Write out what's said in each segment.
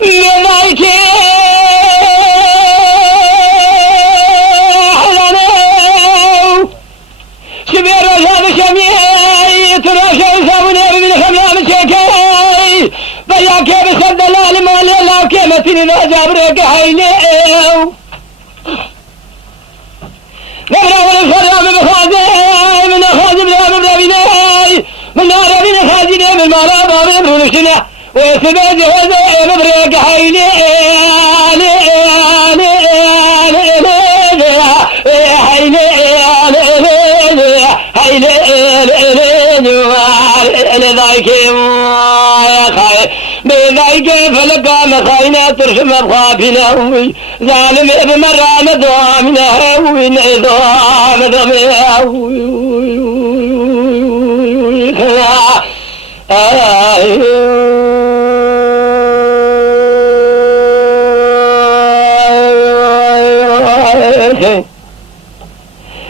يضايك حلانو شبير رجال شميعي تراشا وساوني من خمام شكاي بياك بسد الله ما ليلا وكيمتني لا جابرك حينيو نبرا والسلام بخازي من خازي بلا مبرابيني من ناربين خازيني من مارابا مبرونشنا ويسباد هذا مبرك حيني بذاك فلقى مخاينا ترشم بخافنا ظالم بمرة مدوامنا ونعظام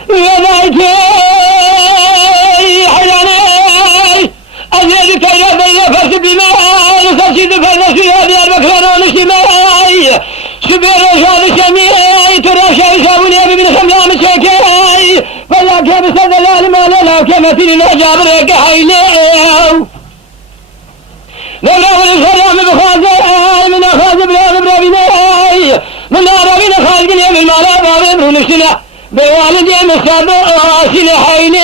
وذاك حياني أزيد كيدا بيفرس بماء نسجد فالنسي هذه المكران ونشماء شبير رشاد الشميعي تراشا يساوني من خمام شكاي فذاك بسد الله ما لنا وكمتني لا جابرك حينيو نبرا والسلام بخازي من خازي بلا مبرابيني من ناربين خازقني من مارابا مبرونشنا بوالدي مستباسي حيني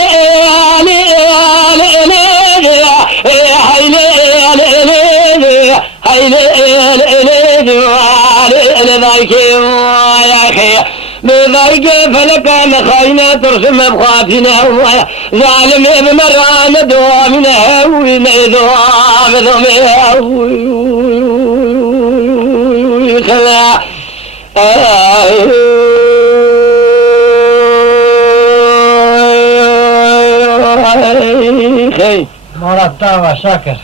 بذاك فلك مخاينا ترسم بخافنا ظالم بمرة ندوامنا ونعظام ضمي مرتبة شكر.